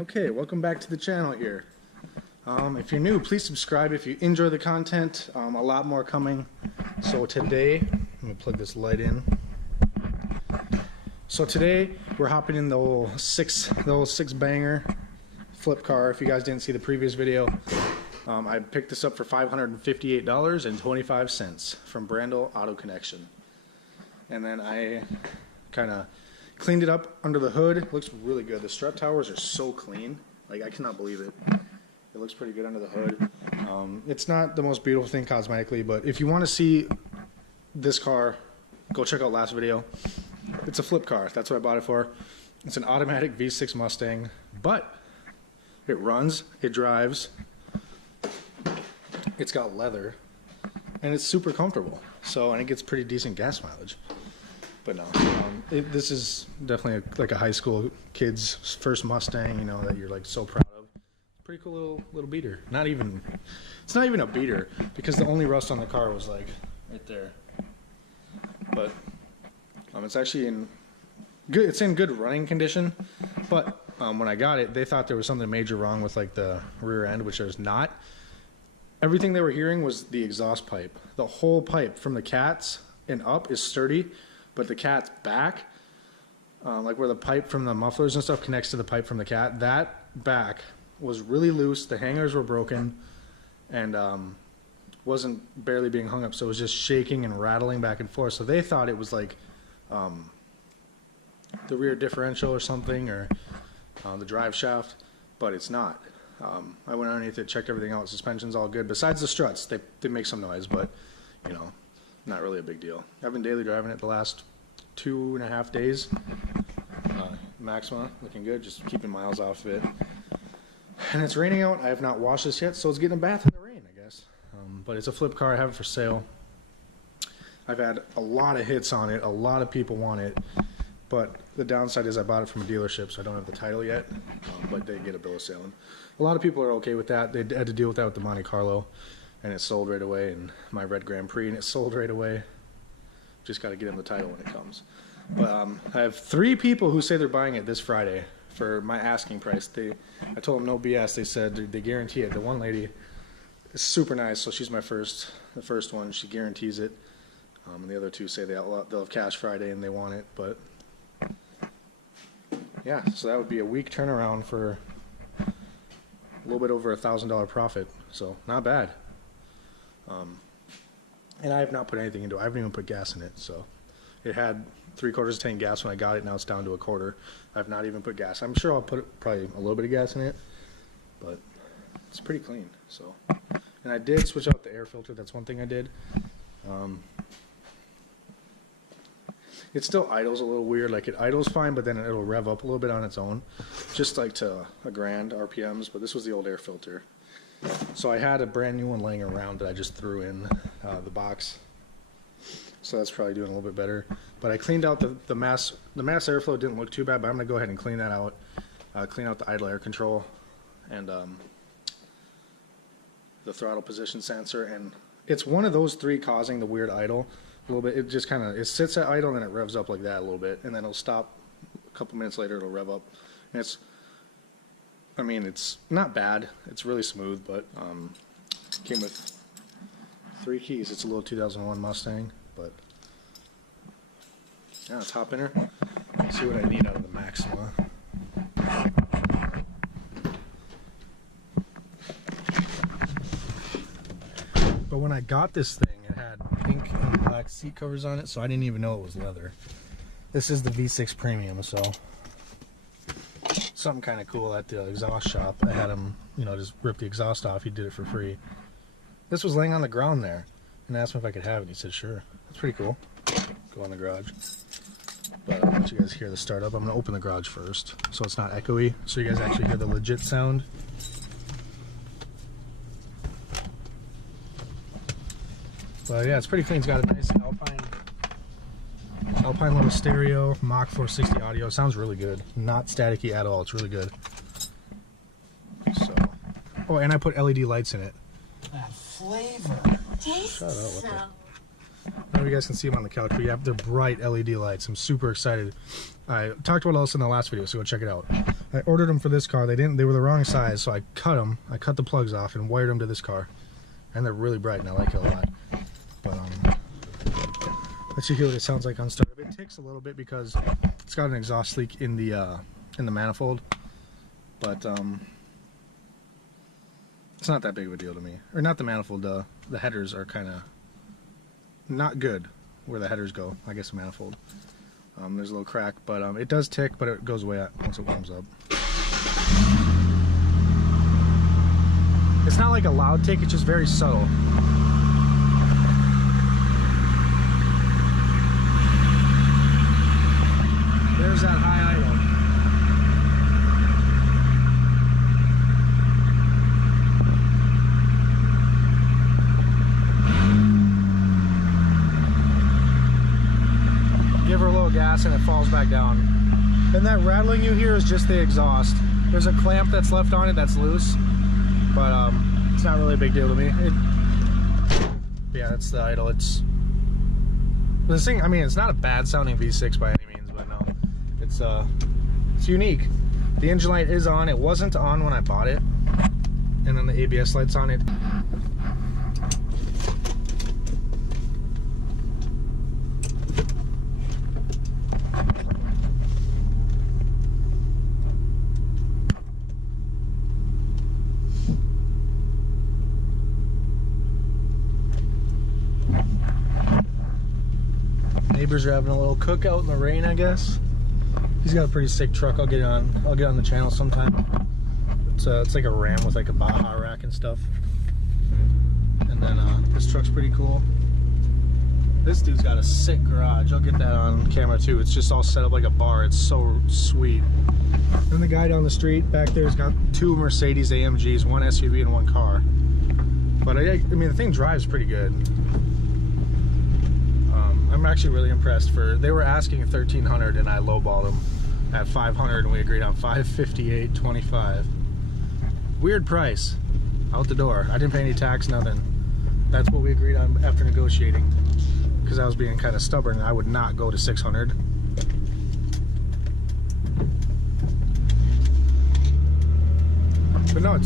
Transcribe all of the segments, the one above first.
Okay, welcome back to the channel here. If you're new, please subscribe if you enjoy the content. A lot more coming. So today, let me plug this light in. So today we're hopping in the old six banger flip car. If you guys didn't see the previous video, I picked this up for $558.25 from Brandel Auto Connection. And then I kind of cleaned it up under the hood. It looks really good. The strut towers are so clean. Like, I cannot believe it. It looks pretty good under the hood. It's not the most beautiful thing cosmetically, but if you want to see this car, go check out last video. It's a flip car. That's what I bought it for. It's an automatic V6 Mustang, but it runs, it drives, it's got leather, and it's super comfortable. So, and it gets pretty decent gas mileage. But no, this is definitely like a high school kid's first Mustang, you know, that you're like so proud of. Pretty cool little beater. It's not even a beater because the only rust on the car was like right there. But it's actually in good running condition. But when I got it, they thought there was something major wrong with like the rear end, which there's not. Everything they were hearing was the exhaust pipe. The whole pipe from the cats and up is sturdy. But the cat's back, like where the pipe from the mufflers and stuff connects to the pipe from the cat, that back was really loose. The hangers were broken and wasn't barely being hung up. So it was just shaking and rattling back and forth. So they thought it was like the rear differential or something, or the drive shaft, but it's not. I went underneath it, checked everything out. Suspension's all good. Besides the struts, they make some noise, but you know, not really a big deal. I've been daily driving it the last 2.5 days. Maxima, looking good, just keeping miles off of it. And it's raining out. I have not washed this yet, so it's getting a bath in the rain, I guess. But it's a flip car. I have it for sale. I've had a lot of hits on it. A lot of people want it. But the downside is I bought it from a dealership, so I don't have the title yet. But they get a bill of sale. And a lot of people are okay with that. They had to deal with that with the Monte Carlo. And it sold right away, and my red Grand Prix, and it sold right away. Just got to get them the title when it comes. But I have 3 people who say they're buying it this Friday for my asking price. I told them no BS. They said they guarantee it. The one lady is super nice, so she's the first one. She guarantees it. And the other 2 say they'll have cash Friday and they want it. But yeah, so that would be a week turnaround for a little bit over $1,000 profit. So not bad. And I have not put anything into it. I haven't even put gas in it. So it had 3/4 tank gas when I got it. Now it's down to 1/4. I've not even put gas. I'm sure I'll put probably a little bit of gas in it, but it's pretty clean. So, and I did switch out the air filter. That's one thing I did. It still idles a little weird. Like, it idles fine, but then it'll rev up a little bit on its own, just like to a grand RPMs. But this was the old air filter. So I had a brand new one laying around that I just threw in the box. So that's probably doing a little bit better. But I cleaned out the mass airflow. Didn't look too bad, but I'm going to go ahead and clean that out. Clean out the idle air control and the throttle position sensor. And it's one of those 3 causing the weird idle a little bit. It just kind of, it sits at idle and then it revs up like that a little bit. And then it'll stop a couple minutes later, it'll rev up. And it's not bad. It's really smooth, but came with 3 keys. It's a little 2001 Mustang, but yeah, let's hop in her. See what I need out of the Maxima. But when I got this thing, it had pink and black seat covers on it, so I didn't even know it was leather. This is the V6 Premium, so something kind of cool at the exhaust shop. I had him, you know, just rip the exhaust off. He did it for free. This was laying on the ground there, and I asked him if I could have it. He said, sure. That's pretty cool. Go in the garage. But I'll let you guys hear the startup. I'm going to open the garage first, so it's not echoey, so you guys actually hear the legit sound. But yeah, it's pretty clean. It's got a nice Alpine little stereo, Mach 460 audio. Sounds really good. Not staticky at all. It's really good. So, oh, and I put LED lights in it. That flavor. Shut up. What I don't know if you guys can see them on the couch, but yeah, they're bright LED lights. I'm super excited. I talked about all this in the last video, so go check it out. I ordered them for this car. They were the wrong size, so I cut them. I cut the plugs off and wired them to this car. And they're really bright, and I like it a lot. But let's hear what it sounds like on startup. It ticks a little bit because it's got an exhaust leak in the manifold. But it's not that big of a deal to me. Or not the manifold. The headers are kind of not good where the headers go. I guess the manifold. There's a little crack, but it does tick, but it goes away once it warms up. It's not like a loud tick, it's just very subtle. There's that high idle. Give her a little gas and it falls back down. And that rattling you hear is just the exhaust. There's a clamp that's left on it that's loose, but it's not really a big deal to me. Yeah, that's the idle. It's this thing. I mean, it's not a bad sounding V6 by any means, but no, it's unique. The engine light is on. It wasn't on when I bought it, and then the ABS light's on it. Neighbors are having a little cookout in the rain, I guess. He's got a pretty sick truck. I'll get on the channel sometime. It's like a Ram with like a Baja rack and stuff. And then this truck's pretty cool. This dude's got a sick garage. I'll get that on camera too. It's just all set up like a bar. It's so sweet. Then the guy down the street back there's got 2 Mercedes AMGs, 1 SUV and 1 car. But I mean, the thing drives pretty good. I'm actually really impressed. They were asking $1,300 and I lowballed them at $500 and we agreed on $558.25. Weird price. Out the door. I didn't pay any tax, nothing. That's what we agreed on after negotiating. Because I was being kind of stubborn and I would not go to $600. But no,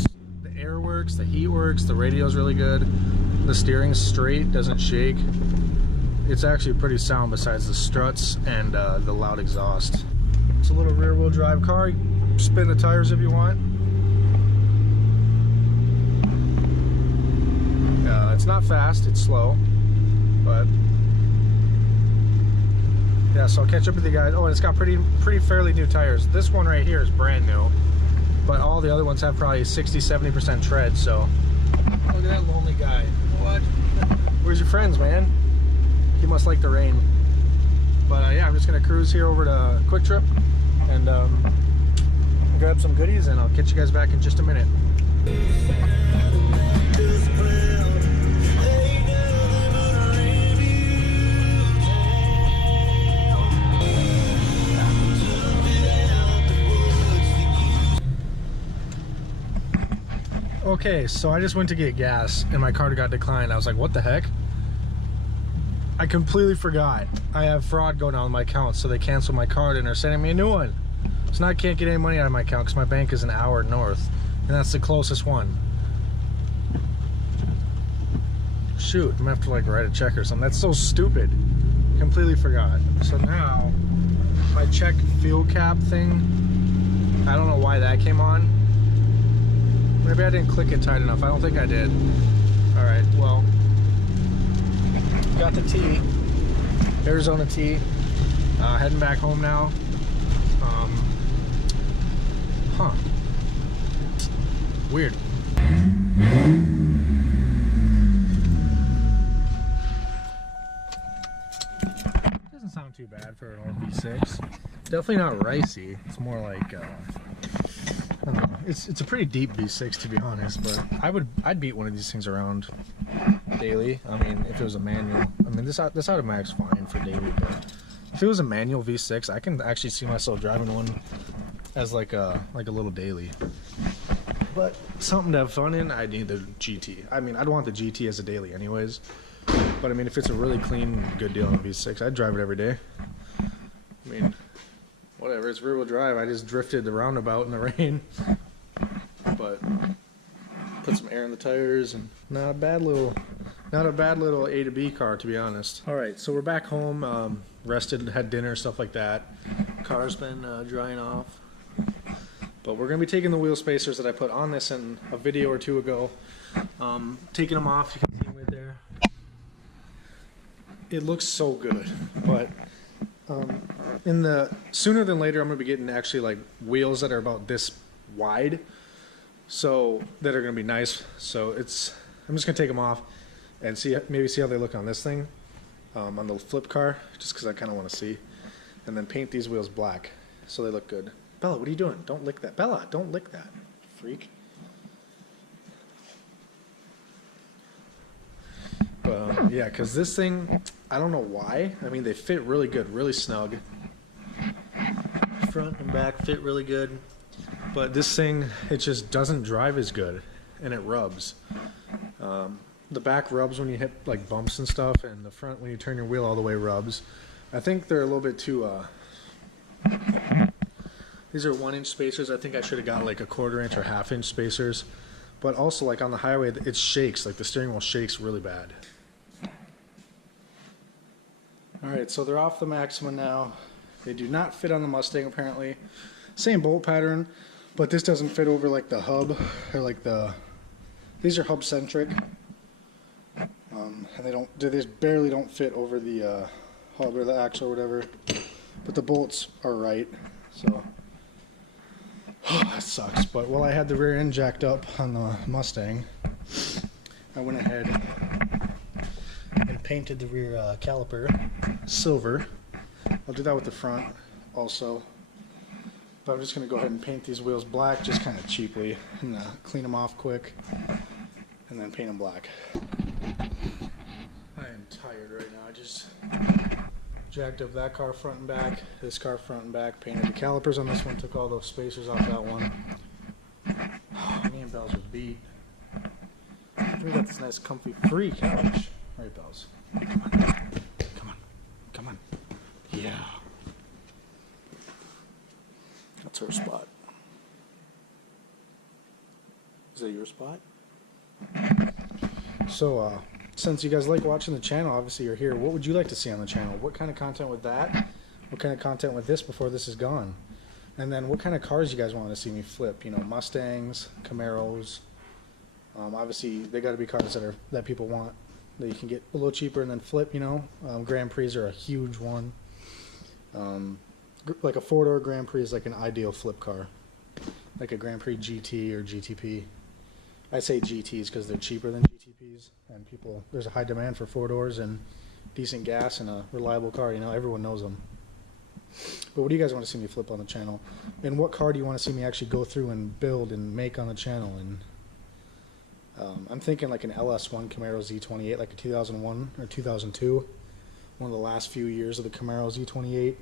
the air works, the heat works, the radio's really good. The steering's straight, doesn't shake. It's actually pretty sound besides the struts and the loud exhaust. It's a little rear wheel drive car. You can spin the tires if you want. It's not fast, it's slow, but yeah, so I'll catch up with you guys. Oh, and it's got pretty fairly new tires. This one right here is brand new, but all the other ones have probably 60-70% tread, so look at that lonely guy. What? Where's your friends, man? He must like the rain. But yeah, I'm just gonna cruise here over to Quick Trip and grab some goodies, and I'll catch you guys back in just a minute. Okay, so I just went to get gas and my card got declined. I was like, what the heck? I completely forgot. I have fraud going on with my account, so they canceled my card and are sending me a new one. So now I can't get any money out of my account because my bank is an hour north, and that's the closest one. Shoot, I'm gonna have to like write a check or something. That's so stupid. Completely forgot. So now, my check fuel cap thing, I don't know why that came on. Maybe I didn't click it tight enough. I don't think I did. Alright, well, got the T, Arizona T. Heading back home now. Weird. Doesn't sound too bad for an old V6. Definitely not ricey. It's more like I don't know. It's a pretty deep V6 to be honest, but I'd beat one of these things around daily. I mean, if it was a manual. I mean, this Automatic's fine for daily, but if it was a manual V6, I can actually see myself driving one as like a little daily. But something to have fun in, I need the GT. I mean, I'd want the GT as a daily anyways, But I mean, if it's a really clean, good deal on a V6, I'd drive it every day. I mean, whatever, it's rear wheel drive. I just drifted the roundabout in the rain. But put some air in the tires, and not a bad little A to B car, to be honest. All right, so we're back home, rested, had dinner, stuff like that. Car's been drying off. But we're gonna be taking the wheel spacers that I put on this in a video or two ago, taking them off. You can see them right there. It looks so good, but sooner than later, I'm gonna be getting actually like wheels that are about this wide, so that are gonna be nice. So I'm just gonna take them off and maybe see how they look on this thing, on the flip car, just because I kind of want to see, and then paint these wheels black so they look good. Bella, what are you doing? Don't lick that. Bella, don't lick that, freak. But yeah, because this thing, I don't know why. I mean, they fit really good, really snug. Front and back fit really good. But this thing, it just doesn't drive as good, and it rubs. The back rubs when you hit like bumps and stuff, and the front, when you turn your wheel all the way, rubs. I think they're a little bit too... These are 1-inch spacers. I think I should have got like a 1/4 inch or 1/2 inch spacers. But also, like on the highway, it shakes. Like the steering wheel shakes really bad. Alright, so they're off the Maxima now. They do not fit on the Mustang apparently. Same bolt pattern, but this doesn't fit over like the hub, or like these are hub centric. And they just barely don't fit over the hub or the axle or whatever. But the bolts are right, so that sucks. But while I had the rear end jacked up on the Mustang, I went ahead and painted the rear caliper silver. I'll do that with the front also. But I'm just going to go ahead and paint these wheels black, just kind of cheaply, and clean them off quick, and then paint them black. I am tired right now. I just jacked up that car front and back, this car front and back, painted the calipers on this one, took all those spacers off that one. Oh, me and Bells are beat. We got this nice comfy free couch. Right, Bells? Come on. Come on. Come on. Yeah. That's her spot. Is that your spot? So, since you guys like watching the channel, obviously you're here, what would you like to see on the channel? What kind of content with that? What kind of content with this before this is gone? And then what kind of cars you guys want to see me flip? You know, Mustangs, Camaros. Obviously, they got to be cars that people want, that you can get a little cheaper and then flip, you know. Grand Prix are a huge one. Like a 4-door Grand Prix is like an ideal flip car. Like a Grand Prix GT or GTP. I say GTs because they're cheaper than GTPs, and there's a high demand for 4-doors and decent gas and a reliable car. You know, everyone knows them. But what do you guys want to see me flip on the channel? And what car do you want to see me actually go through and build and make on the channel? And I'm thinking like an LS1 Camaro Z28, like a 2001 or 2002. One of the last few years of the Camaro Z28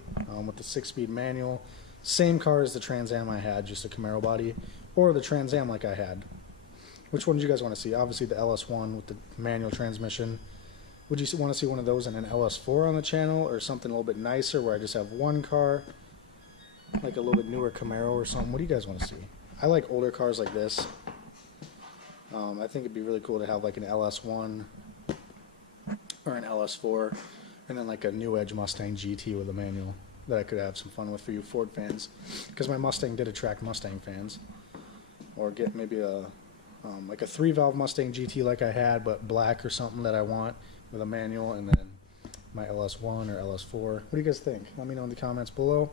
with the 6-speed manual. Same car as the Trans Am I had, just a Camaro body. Or the Trans Am like I had. Which one do you guys want to see? Obviously the LS1 with the manual transmission. Would you want to see one of those in an LS4 on the channel, or something a little bit nicer where I just have one car? Like a little bit newer Camaro or something? What do you guys want to see? I like older cars like this. I think it'd be really cool to have like an LS1 or an LS4, and then like a new Edge Mustang GT with a manual that I could have some fun with for you Ford fans, because my Mustang did attract Mustang fans. Or get maybe like a 3-valve Mustang GT like I had, but black or something that I want with a manual, and then my LS1 or LS4. What do you guys think? Let me know in the comments below,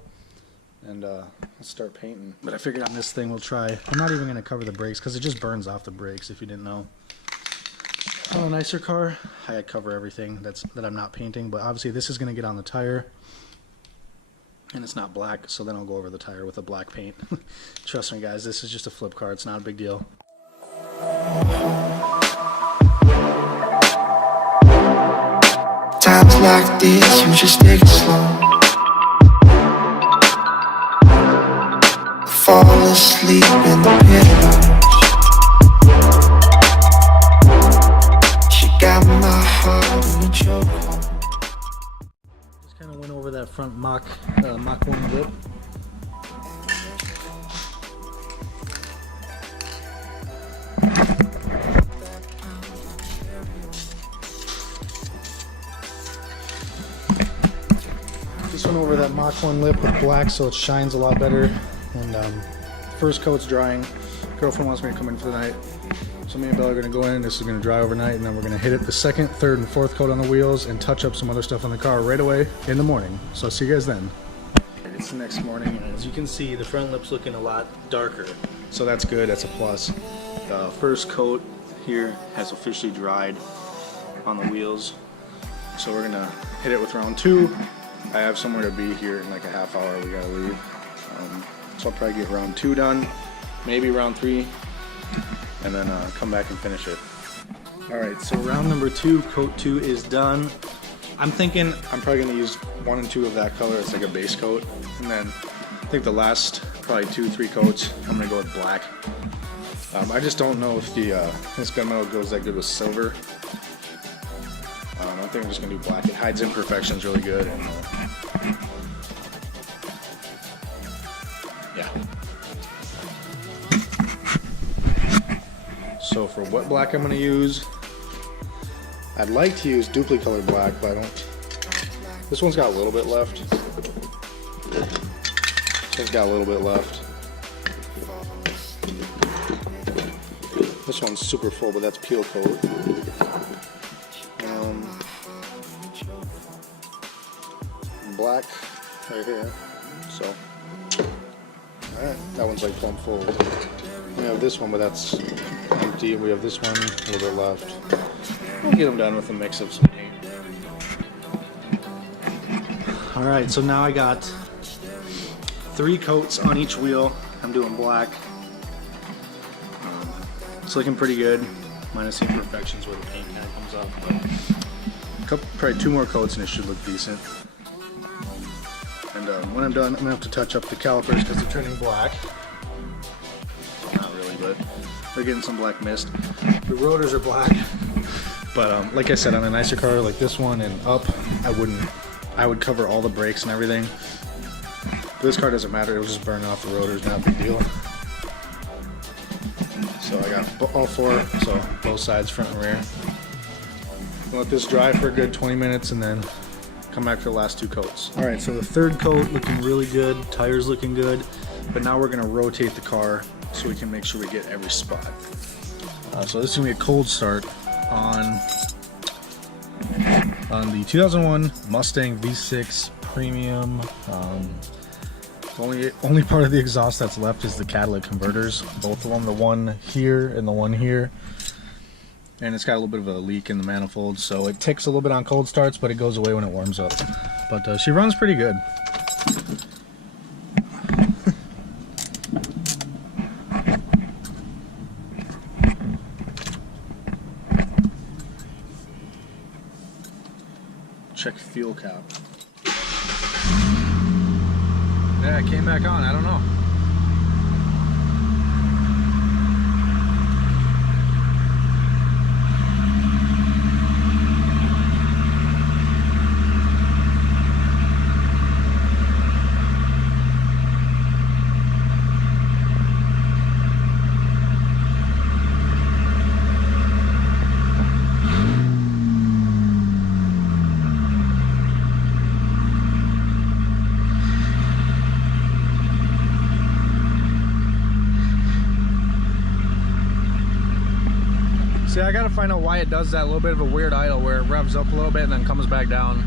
and let's start painting. But I figured on this thing we'll try. I'm not even going to cover the brakes because it just burns off the brakes, if you didn't know. On a nicer car, I cover everything that I'm not painting, but obviously this is going to get on the tire, and it's not black, so then I'll go over the tire with a black paint. Trust me guys, this is just a flip car. It's not a big deal. Times like this, you just take it slow. Fall asleep in the pillows. She got my heart. Mach 1 lip. Just went over that Mach 1 lip with black so it shines a lot better. And first coat's drying. Girlfriend wants me to come in for the night. So me and Bella are going to go in. This is going to dry overnight, and then we're going to hit it the second, third, and fourth coat on the wheels and touch up some other stuff on the car right away in the morning. So I'll see you guys then. It's the next morning, and as you can see, the front lip's looking a lot darker. So that's good. That's a plus. The first coat here has officially dried on the wheels. So we're going to hit it with round 2. I have somewhere to be here in like a half hour. We got to leave. So I'll probably get round 2 done, maybe round 3, and then come back and finish it. Alright, so round number 2, coat 2 is done. I'm thinking I'm probably going to use 1 and 2 of that color. It's like a base coat. And then I think the last probably 2-3 coats, I'm going to go with black. I just don't know if this gunmetal goes that good with silver. I think I'm just going to do black. It hides imperfections really good. And, yeah. So for what black I'm going to use, I'd like to use duplicate color black, but I don't. This one's got a little bit left. This one's got a little bit left. This one's super full, but that's peel coat. Black right here. So, alright, that one's like plumb full. We have this one, but that's empty. We have this one, a little bit left. We'll get them done with a mix of some paint. Alright, so now I got 3 coats on each wheel. I'm doing black. It's looking pretty good, minus the imperfections where the paint kind of comes off. But probably 2 more coats and it should look decent. And when I'm done, I'm gonna have to touch up the calipers because they're turning black. Not really, but we're getting some black mist. The rotors are black, but like I said, on a nicer car like this one and up, I would cover all the brakes and everything. But this car doesn't matter; it'll just burn off the rotors, not a big deal. So I got all 4, so both sides, front and rear. I'll let this dry for a good 20 minutes and then come back for the last 2 coats. Alright, so the 3rd coat looking really good, tires looking good, but now we're going to rotate the car so we can make sure we get every spot. So this is going to be a cold start on the 2001 Mustang V6 Premium. The only part of the exhaust that's left is the catalytic converters, both of them, the one here and the one here. And it's got a little bit of a leak in the manifold, so it ticks a little bit on cold starts, but it goes away when it warms up. But she runs pretty good. Check fuel cap. Yeah, it came back on, I don't know. See, I gotta find out why it does that little bit of a weird idle where it revs up a little bit and then comes back down.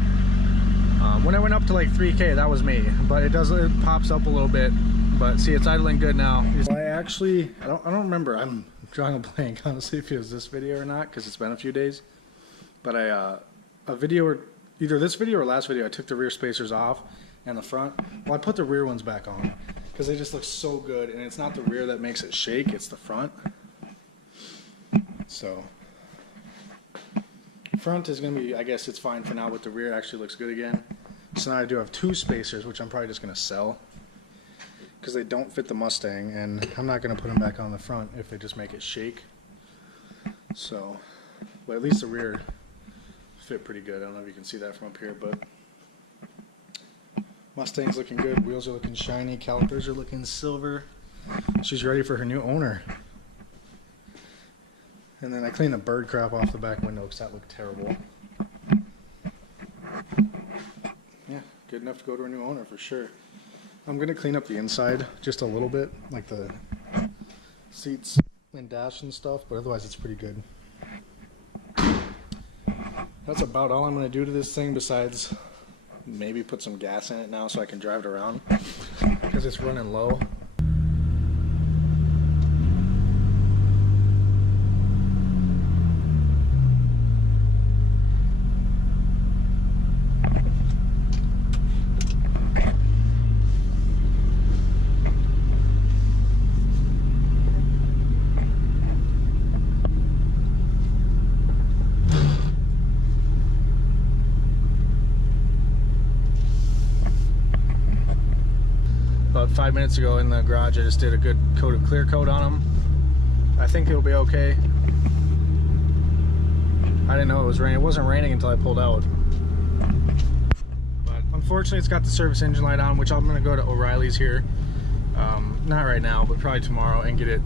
When it went up to like 3K, that was me, but it pops up a little bit. But see, it's idling good now. Well, I don't remember. I'm drawing a blank honestly if it was this video or not because it's been a few days. But either this video or last video, I took the rear spacers off and the front. Well, I put the rear ones back on because they just look so good, and it's not the rear that makes it shake, it's the front. So front is going to be, I guess it's fine for now, but the rear actually looks good again. So now I do have 2 spacers, which I'm probably just going to sell because they don't fit the Mustang, and I'm not going to put them back on the front if they just make it shake. So, but at least the rear fit pretty good. I don't know if you can see that from up here, but Mustang's looking good. Wheels are looking shiny. Calipers are looking silver. She's ready for her new owner. And then I cleaned the bird crap off the back window because that looked terrible. Yeah, good enough to go to her new owner for sure. I'm going to clean up the inside just a little bit, like the seats and dash and stuff, but otherwise it's pretty good. That's about all I'm going to do to this thing besides maybe put some gas in it now so I can drive it around because it's running low. About 5 minutes ago in the garage, I just did a good coat of clear coat on them. I think it'll be okay. I didn't know it was raining. It wasn't raining until I pulled out. But unfortunately, it's got the service engine light on, which I'm going to go to O'Reilly's here. Not right now, but probably tomorrow, and get it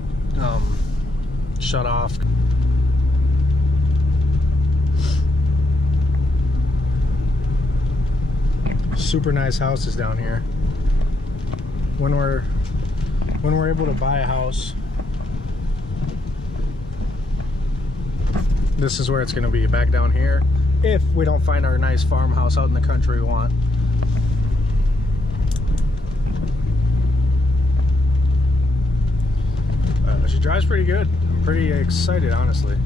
shut off. Super nice houses down here. When we're able to buy a house, this is where it's going to be, back down here, if we don't find our nice farmhouse out in the country we want. She drives pretty good. I'm pretty excited, honestly.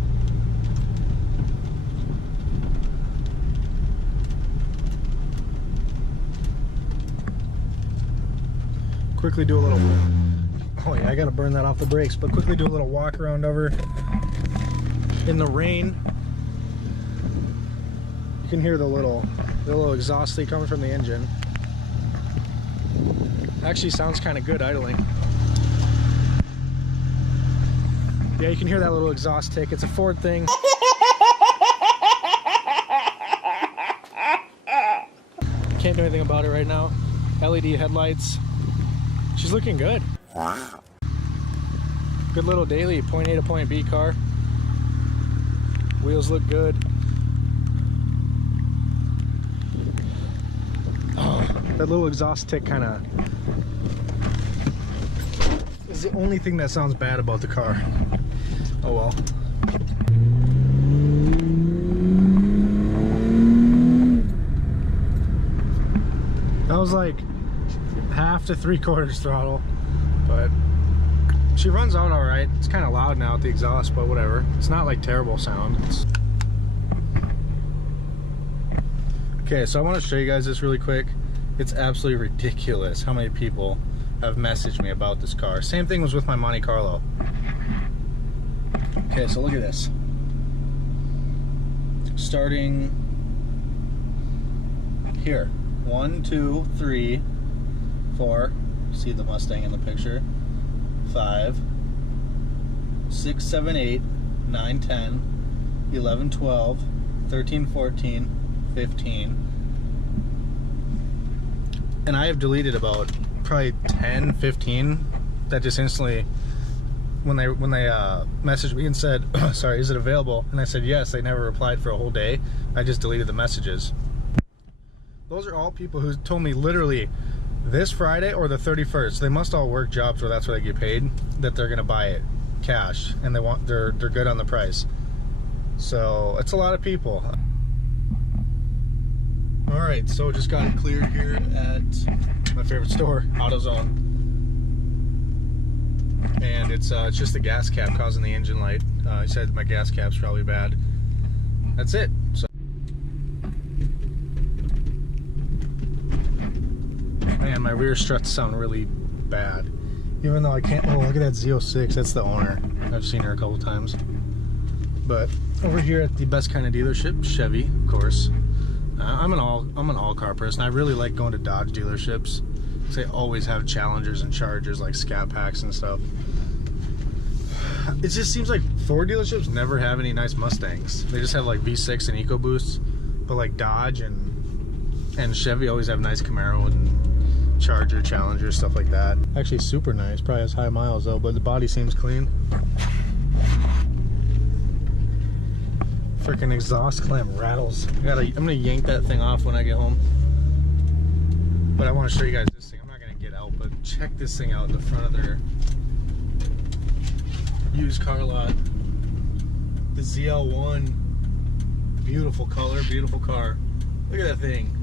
Quickly do a little, oh yeah, I gotta burn that off the brakes, but quickly do a little walk around over in the rain. You can hear the little exhaust leak coming from the engine. Actually sounds kind of good idling. Yeah, you can hear that little exhaust tick. It's a Ford thing. Can't do anything about it right now. LED headlights. She's looking good. Wow. Good little daily point A to point B car. Wheels look good. Oh, that little exhaust tick kind of is the only thing that sounds bad about the car. Oh well. That was like half to 3/4 throttle, but she runs out all right. It's kind of loud now at the exhaust, but whatever. It's not like terrible sound. Okay, so I want to show you guys this really quick. It's absolutely ridiculous how many people have messaged me about this car. Same thing was with my Monte Carlo. Okay, so look at this. Starting here. 1, 2, 3, 4, see the Mustang in the picture, 5, 6, 7, 8, 9, 10, 11, 12, 13, 14, 15, and I have deleted about probably 10, 15 that just instantly, when they messaged me and said, sorry, is it available? And I said yes, they never replied for a whole day. I just deleted the messages. Those are all people who told me literally this Friday or the 31st. They must all work jobs where that's where they get paid, that they're gonna buy it cash, and they're good on the price. So it's a lot of people. All right, so just got it cleared here at my favorite store, AutoZone, and it's just the gas cap causing the engine light. He said my gas cap's probably bad. That's it. So, man, my rear struts sound really bad. Even though I can't, oh, look at that Z06, that's the owner. I've seen her a couple times. But over here at the best kind of dealership, Chevy, of course. I'm an all car person. I really like going to Dodge dealerships. They always have Challengers and Chargers, like Scat Packs and stuff. It just seems like Ford dealerships never have any nice Mustangs. They just have like V6 and EcoBoosts. But like Dodge and Chevy always have nice Camaro and Charger, Challenger, stuff like that. Actually super nice, probably has high miles though, but the body seems clean. Freaking exhaust clamp rattles. I'm gonna yank that thing off when I get home. But I want to show you guys this thing. I'm not gonna get out, but check this thing out in the front of their used car lot. The ZL1, beautiful color, beautiful car. Look at that thing.